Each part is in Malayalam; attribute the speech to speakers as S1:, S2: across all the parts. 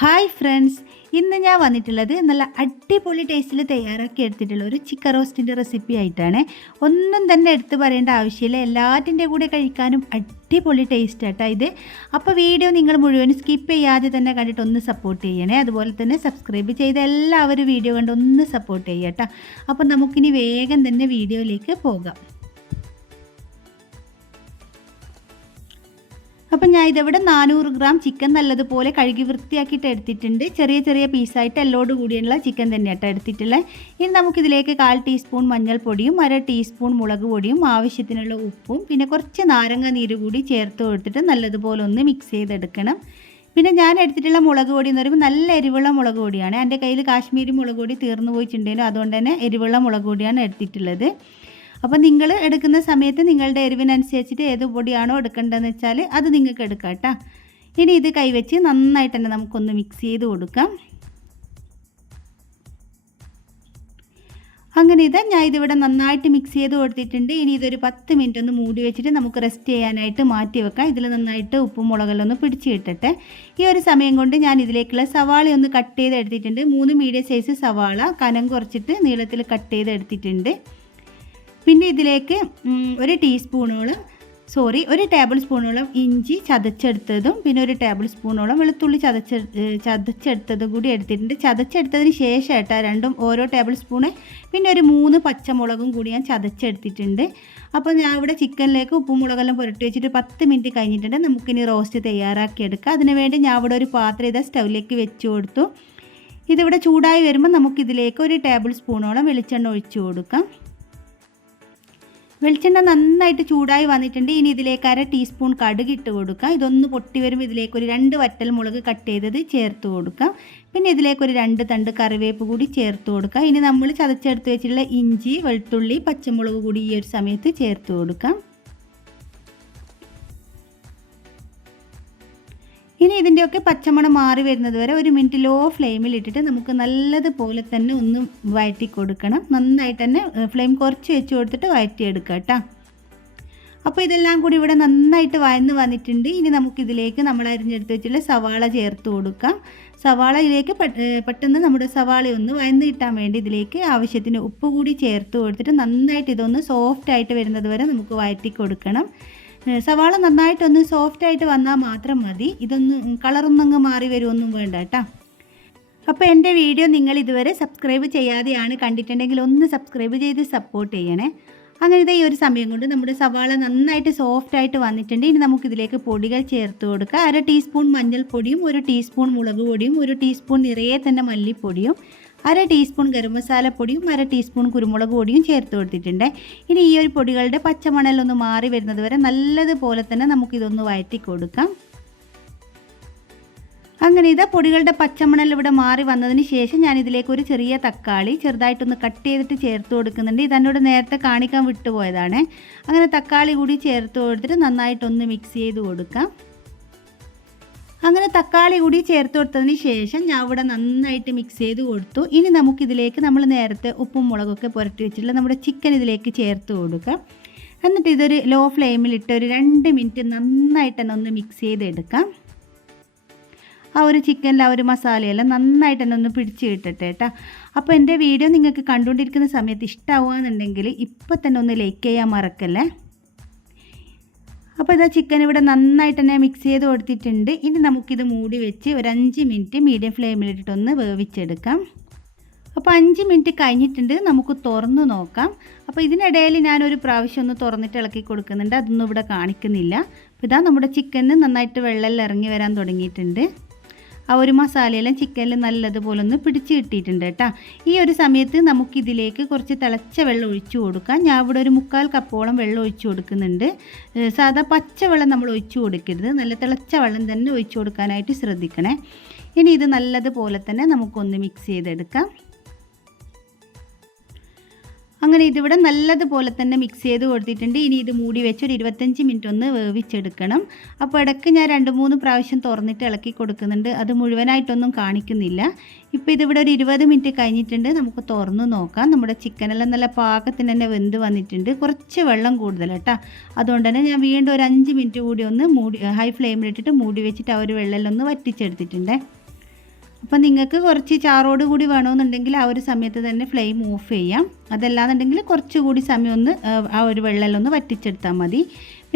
S1: ഹായ് ഫ്രണ്ട്സ് ഇന്ന് ഞാൻ വന്നിട്ടുള്ളത് നല്ല അടിപൊളി ടേസ്റ്റിൽ തയ്യാറാക്കി എടുത്തിട്ടുള്ള ഒരു ചിക്കൻ റോസ്റ്റിന്റെ റെസിപ്പി ആയിട്ടാണ്. ഒന്നും തന്നെ എടുത്ത് പറയേണ്ട ആവശ്യമില്ല. എല്ലാറ്റിന്റെ കൂടെ കഴിക്കാനും അടിപൊളി ടേസ്റ്റ് ആട്ടോ ഇത്. അപ്പോൾ വീഡിയോ നിങ്ങൾ മുഴുവൻ സ്കിപ്പ് ചെയ്യാതെ തന്നെ കണ്ടിട്ട് ഒന്ന് സപ്പോർട്ട് ചെയ്യണേ. അതുപോലെ തന്നെ സബ്സ്ക്രൈബ് ചെയ്ത് എല്ലാവരും വീഡിയോ കണ്ട് ഒന്ന് സപ്പോർട്ട് ചെയ്യട്ടോ. അപ്പോൾ നമുക്കിനി വേഗം തന്നെ വീഡിയോയിലേക്ക് പോകാം. അപ്പം ഞാൻ ഇതവിടെ നാനൂറ് ഗ്രാം ചിക്കൻ നല്ലതുപോലെ കഴുകി വൃത്തിയാക്കിയിട്ട് എടുത്തിട്ടുണ്ട്. ചെറിയ ചെറിയ പീസായിട്ട് എല്ലോട് കൂടിയുള്ള ചിക്കൻ തന്നെ തന്നെയാട്ടോ എടുത്തിട്ടുള്ളത്. ഇനി നമുക്കിതിലേക്ക് കാൽ ടീസ്പൂൺ മഞ്ഞൾപ്പൊടിയും അര ടീസ്പൂൺ മുളക് പൊടിയും ആവശ്യത്തിനുള്ള ഉപ്പും പിന്നെ കുറച്ച് നാരങ്ങ നീര് കൂടി ചേർത്ത് കൊടുത്തിട്ട് നല്ലതുപോലെ ഒന്ന് മിക്സ് ചെയ്തെടുക്കണം. പിന്നെ ഞാൻ എടുത്തിട്ടുള്ള മുളക് പൊടി എന്ന് പറയുമ്പോൾ നല്ല എരിവുള്ള മുളക് പൊടിയാണ്. എന്റെ കയ്യിൽ കാശ്മീരി മുളക് പൊടി തീർന്നു പോയിട്ടുണ്ടെങ്കിലും അതുകൊണ്ട് തന്നെ എരിവുള്ള മുളക് പൊടിയാണ് എടുത്തിട്ടുള്ളത്. അപ്പോൾ നിങ്ങൾ എടുക്കുന്ന സമയത്ത് നിങ്ങളുടെ എരിവിനനുസരിച്ചിട്ട് ഏത് പൊടിയാണോ എടുക്കേണ്ടതെന്ന് വെച്ചാൽ അത് നിങ്ങൾക്ക് എടുക്കാം കേട്ടോ. ഇനി ഇത് കൈവച്ച് നന്നായിട്ട് തന്നെ നമുക്കൊന്ന് മിക്സ് ചെയ്ത് കൊടുക്കാം. അങ്ങനെ ഇത് ഞാൻ ഇതിവിടെ നന്നായിട്ട് മിക്സ് ചെയ്ത് കൊടുത്തിട്ടുണ്ട്. ഇനി ഇതൊരു പത്ത് മിനിറ്റ് ഒന്ന് മൂടി വെച്ചിട്ട് നമുക്ക് റെസ്റ്റ് ചെയ്യാനായിട്ട് മാറ്റി വെക്കാം. ഇതിൽ നന്നായിട്ട് ഉപ്പും മുളകെല്ലാം ഒന്ന് പിടിച്ച് കിട്ടട്ടെ ഈ ഒരു സമയം കൊണ്ട് ഞാൻ ഇതിലേക്കുള്ള സവാള ഒന്ന് കട്ട് ചെയ്ത് എടുത്തിട്ടുണ്ട് മൂന്ന് മീഡിയം സൈസ് സവാള കനം കുറച്ചിട്ട് നീളത്തിൽ കട്ട് ചെയ്ത് എടുത്തിട്ടുണ്ട് പിന്നെ ഇതിലേക്ക് ഒരു ടീസ്പൂണോളം സോറി ഒരു ടേബിൾ സ്പൂണോളം ഇഞ്ചി ചതച്ചെടുത്തതും പിന്നെ ഒരു ടേബിൾ സ്പൂണോളം വെളുത്തുള്ളി ചതച്ച് ചതച്ചെടുത്തതും കൂടി എടുത്തിട്ടുണ്ട്. ചതച്ചെടുത്തതിന് ശേഷമായിട്ടാണ് രണ്ടും ഓരോ ടേബിൾ സ്പൂണ് പിന്നെ ഒരു മൂന്ന് പച്ചമുളകും കൂടി ഞാൻ ചതച്ചെടുത്തിട്ടുണ്ട്. അപ്പോൾ ഞാൻ ഇവിടെ ചിക്കനിലേക്ക് ഉപ്പും മുളകെല്ലാം പുരട്ടി വെച്ചിട്ട് പത്ത് മിനിറ്റ് കഴിഞ്ഞിട്ടുണ്ട്. നമുക്കിനി റോസ്റ്റ് തയ്യാറാക്കി എടുക്കാം. അതിനുവേണ്ടി ഞാൻ ഇവിടെ ഒരു പാത്രം ഇതാ സ്റ്റൗവിലേക്ക് വെച്ച് കൊടുത്തു. ഇതിവിടെ ചൂടായി വരുമ്പോൾ നമുക്കിതിലേക്ക് ഒരു ടേബിൾ സ്പൂണോളം വെളിച്ചെണ്ണ ഒഴിച്ചു കൊടുക്കാം. വെളിച്ചെണ്ണ നന്നായിട്ട് ചൂടായി വന്നിട്ടുണ്ട്. ഇനി ഇതിലേക്ക് അര ടീസ്പൂൺ കടുക് ഇട്ട് കൊടുക്കാം. ഇതൊന്ന് പൊട്ടി വരുമ്പോൾ ഇതിലേക്ക് ഒരു രണ്ട് വറ്റൽ മുളക് കട്ട് ചെയ്തത് ചേർത്ത് കൊടുക്കാം. പിന്നെ ഇതിലേക്ക് ഒരു രണ്ട് തണ്ട് കറിവേപ്പ് കൂടി ചേർത്ത് കൊടുക്കുക ഇനി നമ്മൾ ചതച്ചെടുത്ത് വെച്ചിട്ടുള്ള ഇഞ്ചി വെളുത്തുള്ളി പച്ചമുളക് കൂടി ഈ ഒരു സമയത്ത് ചേർത്ത് കൊടുക്കാം. ഇനി ഇതിന്റെയൊക്കെ പച്ചമണം മാറി വരുന്നത് വരെ ഒരു മിനിറ്റ് ലോ ഫ്ലെയിമിൽ ഇട്ടിട്ട് നമുക്ക് നല്ലതുപോലെ തന്നെ ഒന്ന് വഴറ്റി കൊടുക്കണം. നന്നായിട്ട് തന്നെ ഫ്ലെയിം കുറച്ച് വെച്ച് കൊടുത്തിട്ട് വഴറ്റിയെടുക്കുക കേട്ടോ. അപ്പോൾ ഇതെല്ലാം കൂടി ഇവിടെ നന്നായിട്ട് വയന്ന് വന്നിട്ടുണ്ട്. ഇനി നമുക്കിതിലേക്ക് നമ്മൾ അരിഞ്ഞെടുത്ത് വെച്ചിട്ടുള്ള സവാള ചേർത്ത് കൊടുക്കാം. സവാളയിലേക്ക് പെട്ടെന്ന് നമ്മുടെ സവാള ഒന്ന് വയന്ന് കിട്ടാൻ വേണ്ടി ഇതിലേക്ക് ആവശ്യത്തിന് ഉപ്പ് കൂടി ചേർത്ത് കൊടുത്തിട്ട് നന്നായിട്ട് ഇതൊന്ന് സോഫ്റ്റ് ആയിട്ട് വരുന്നത് വരെ നമുക്ക് വഴറ്റി കൊടുക്കണം. സവാള നന്നായിട്ടൊന്ന് സോഫ്റ്റായിട്ട് വന്നാൽ മാത്രം മതി. ഇതൊന്ന് കളറൊന്നും അങ്ങ് മാറി വരുമൊന്നും വേണ്ട കേട്ടോ. അപ്പോൾ എന്റെ വീഡിയോ നിങ്ങൾ ഇതുവരെ സബ്സ്ക്രൈബ് ചെയ്യാതെയാണ് കണ്ടിട്ടുണ്ടെങ്കിൽ ഒന്ന് സബ്സ്ക്രൈബ് ചെയ്ത് സപ്പോർട്ട് ചെയ്യണേ. അങ്ങനെ ഇതേ ഈ ഒരു സമയം കൊണ്ട് നമ്മുടെ സവാള നന്നായിട്ട് സോഫ്റ്റ് ആയിട്ട് വന്നിട്ടുണ്ട്. ഇനി നമുക്കിതിലേക്ക് പൊടികൾ ചേർത്ത് കൊടുക്കുക അര ടീസ്പൂൺ മഞ്ഞൾപ്പൊടിയും ഒരു ടീസ്പൂൺ മുളക് പൊടിയും ഒരു ടീസ്പൂൺ നിറയെ തന്നെ മല്ലിപ്പൊടിയും അര ടീസ്പൂൺ ഗരം മസാലപ്പൊടിയും അര ടീസ്പൂൺ കുരുമുളക് പൊടിയും ചേർത്ത് കൊടുത്തിട്ടുണ്ട്. ഇനി ഈ ഒരു പൊടികളുടെ പച്ചമണലൊന്ന് മാറി വരുന്നത് വരെ നല്ലതുപോലെ തന്നെ നമുക്കിതൊന്ന് വഴറ്റി കൊടുക്കാം. അങ്ങനെ ഇത് പൊടികളുടെ പച്ചമണൽ ഇവിടെ മാറി വന്നതിന് ശേഷം ഞാൻ ഇതിലേക്ക് ഒരു ചെറിയ തക്കാളി ചെറുതായിട്ടൊന്ന് കട്ട് ചെയ്തിട്ട് ചേർത്ത് കൊടുക്കുന്നുണ്ട്. ഇതെന്നോട് നേരത്തെ കാണിക്കാൻ വിട്ടുപോയതാണ്. അങ്ങനെ തക്കാളി കൂടി ചേർത്ത് കൊടുത്തിട്ട് നന്നായിട്ടൊന്ന് മിക്സ് ചെയ്ത് കൊടുക്കാം. അങ്ങനെ തക്കാളി കൂടി ചേർത്ത് കൊടുത്തതിന് ശേഷം ഞാൻ ഇവിടെ നന്നായിട്ട് മിക്സ് ചെയ്ത് കൊടുത്തു. ഇനി നമുക്കിതിലേക്ക് നമ്മൾ നേരത്തെ ഉപ്പും മുളകൊക്കെ പുരട്ടി വെച്ചിട്ടുള്ള നമ്മുടെ ചിക്കൻ ഇതിലേക്ക് ചേർത്ത് കൊടുക്കാം എന്നിട്ട് ഇതൊരു ലോ ഫ്ലെയിമിലിട്ട് ഒരു രണ്ട് മിനിറ്റ് നന്നായിട്ട് തന്നെ ഒന്ന് മിക്സ് ചെയ്തെടുക്കാം. ആ ഒരു ചിക്കനിൽ ആ ഒരു മസാലയെല്ലാം നന്നായിട്ട് തന്നെ ഒന്ന് പിടിച്ച് കിട്ടട്ടെ കേട്ടോ അപ്പോൾ എന്റെ വീഡിയോ നിങ്ങൾക്ക് കണ്ടുകൊണ്ടിരിക്കുന്ന സമയത്ത് ഇഷ്ടമാവുകയെന്നുണ്ടെങ്കിൽ ഇപ്പോൾ തന്നെ ഒന്ന് ലൈക്ക് ചെയ്യാൻ മറക്കല്ലേ? അപ്പോൾ ഇതാ ചിക്കൻ ഇവിടെ നന്നായിട്ട് തന്നെ മിക്സ് ചെയ്ത് കൊടുത്തിട്ടുണ്ട്. ഇനി നമുക്കിത് മൂടി വെച്ച് ഒരു അഞ്ച് മിനിറ്റ് മീഡിയം ഫ്ലെയിമിലിട്ടിട്ടൊന്ന് വേവിച്ചെടുക്കാം. അപ്പോൾ അഞ്ച് മിനിറ്റ് കഴിഞ്ഞിട്ടുണ്ട്. നമുക്ക് തുറന്നു നോക്കാം. അപ്പോൾ ഇതിനിടയിൽ ഞാനൊരു പ്രാവശ്യം ഒന്ന് തുറന്നിട്ട് ഇളക്കി കൊടുക്കുന്നുണ്ട്. അതൊന്നും ഇവിടെ കാണിക്കുന്നില്ല. അപ്പോൾ ഇതാ നമ്മുടെ ചിക്കന് നന്നായിട്ട് വെള്ളം ഇറങ്ങി വരാൻ തുടങ്ങിയിട്ടുണ്ട്. ആ ഒരു മസാലയെല്ലാം ചിക്കനിൽ നല്ലതുപോലെ ഒന്ന് പിടിച്ച് കിട്ടിയിട്ടുണ്ട് കേട്ടോ. ഈ ഒരു സമയത്ത് നമുക്കിതിലേക്ക് കുറച്ച് തിളച്ച വെള്ളം ഒഴിച്ചു കൊടുക്കാം. ഞാൻ ഇവിടെ ഒരു മുക്കാൽ കപ്പോളം വെള്ളം ഒഴിച്ചു കൊടുക്കുന്നുണ്ട്. സാധാ പച്ചവെള്ളം നമ്മൾ ഒഴിച്ചു കൊടുക്കരുത്. നല്ല തിളച്ച വെള്ളം തന്നെ ഒഴിച്ചു കൊടുക്കാനായിട്ട് ശ്രദ്ധിക്കണേ. ഇനി ഇത് നല്ലതുപോലെ തന്നെ നമുക്കൊന്ന് മിക്സ് ചെയ്തെടുക്കാം. അങ്ങനെ ഇതിവിടെ നല്ലതുപോലെ തന്നെ മിക്സ് ചെയ്ത് കൊടുത്തിട്ടുണ്ട്. ഇനി ഇത് മൂടി വെച്ച് ഒരു ഇരുപത്തഞ്ച് മിനിറ്റ് ഒന്ന് വേവിച്ചെടുക്കണം. അപ്പോൾ ഇടയ്ക്ക് ഞാൻ രണ്ട് മൂന്ന് പ്രാവശ്യം തുറന്നിട്ട് ഇളക്കി കൊടുക്കുന്നുണ്ട്. അത് മുഴുവനായിട്ടൊന്നും കാണിക്കുന്നില്ല. ഇപ്പോൾ ഇതിവിടെ ഒരു ഇരുപത് മിനിറ്റ് കഴിഞ്ഞിട്ടുണ്ട്. നമുക്ക് തുറന്ന് നോക്കാം. നമ്മുടെ ചിക്കനെല്ലാം നല്ല പാകത്തിന് തന്നെ വെന്ത് വന്നിട്ടുണ്ട്. കുറച്ച് വെള്ളം കൂടുതൽ കേട്ടോ. അതുകൊണ്ട് തന്നെ ഞാൻ വീണ്ടും ഒരു അഞ്ച് മിനിറ്റ് കൂടി ഒന്ന് മൂടി ഹൈ ഫ്ലെയിമിലിട്ടിട്ട് മൂടി വെച്ചിട്ട് ആ ഒരു വെള്ളമെല്ലാം ഒന്ന് വറ്റിച്ചെടുത്തിട്ടുണ്ട്. അപ്പോൾ നിങ്ങൾക്ക് കുറച്ച് ചാറോട് കൂടി വേണമെന്നുണ്ടെങ്കിൽ ആ ഒരു സമയത്ത് തന്നെ ഫ്ലെയിം ഓഫ് ചെയ്യാം. അതല്ലാന്നുണ്ടെങ്കിൽ കുറച്ചുകൂടി സമയം ഒന്ന് ആ ഒരു വെള്ളമൊന്ന് വറ്റിച്ചെടുത്താൽ മതി.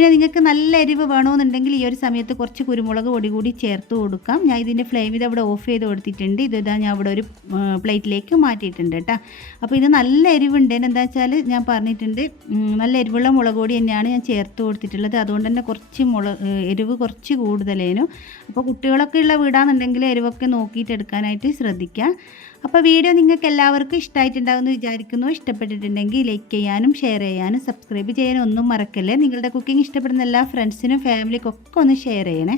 S1: പിന്നെ നിങ്ങൾക്ക് നല്ല എരിവ് വേണമെന്നുണ്ടെങ്കിൽ ഈ ഒരു സമയത്ത് കുറച്ച് കുരുമുളക് പൊടി കൂടി ചേർത്ത് കൊടുക്കാം. ഞാൻ ഇതിന്റെ ഫ്ലെയിം ഇത് അവിടെ ഓഫ് ചെയ്ത് കൊടുത്തിട്ടുണ്ട്. ഇത് ഇതാ ഞാൻ അവിടെ ഒരു പ്ലേറ്റിലേക്ക് മാറ്റിയിട്ടുണ്ട് കേട്ടോ. അപ്പോൾ ഇത് നല്ല എരിവുണ്ട്. എന്താ വെച്ചാൽ ഞാൻ പറഞ്ഞിട്ടുണ്ട് നല്ല എരിവുള്ള മുളക് പൊടി തന്നെയാണ് ഞാൻ ചേർത്ത് കൊടുത്തിട്ടുള്ളത്. അതുകൊണ്ട് തന്നെ കുറച്ച് മുളക് എരിവ് കുറച്ച് കൂടുതലേനു. അപ്പോൾ കുട്ടികളൊക്കെ ഉള്ള വീടാണെന്നുണ്ടെങ്കിൽ എരിവൊക്കെ നോക്കിയിട്ട് എടുക്കാനായിട്ട് ശ്രദ്ധിക്കുക അപ്പോൾ വീഡിയോ നിങ്ങൾക്ക് എല്ലാവർക്കും ഇഷ്ടമായിട്ടുണ്ടാകുമെന്ന് വിചാരിക്കുന്നു. ഇഷ്ടപ്പെട്ടിട്ടുണ്ടെങ്കിൽ ലൈക്ക് ചെയ്യാനും ഷെയർ ചെയ്യാനും സബ്സ്ക്രൈബ് ചെയ്യാനും ഒന്നും മറക്കല്ലേ. നിങ്ങളുടെ കുക്കിംഗ് ഇഷ്ടപ്പെടുന്ന എല്ലാ ഫ്രണ്ട്സിനും ഫാമിലിക്കൊക്കെ ഒന്ന് ഷെയർ ചെയ്യണേ.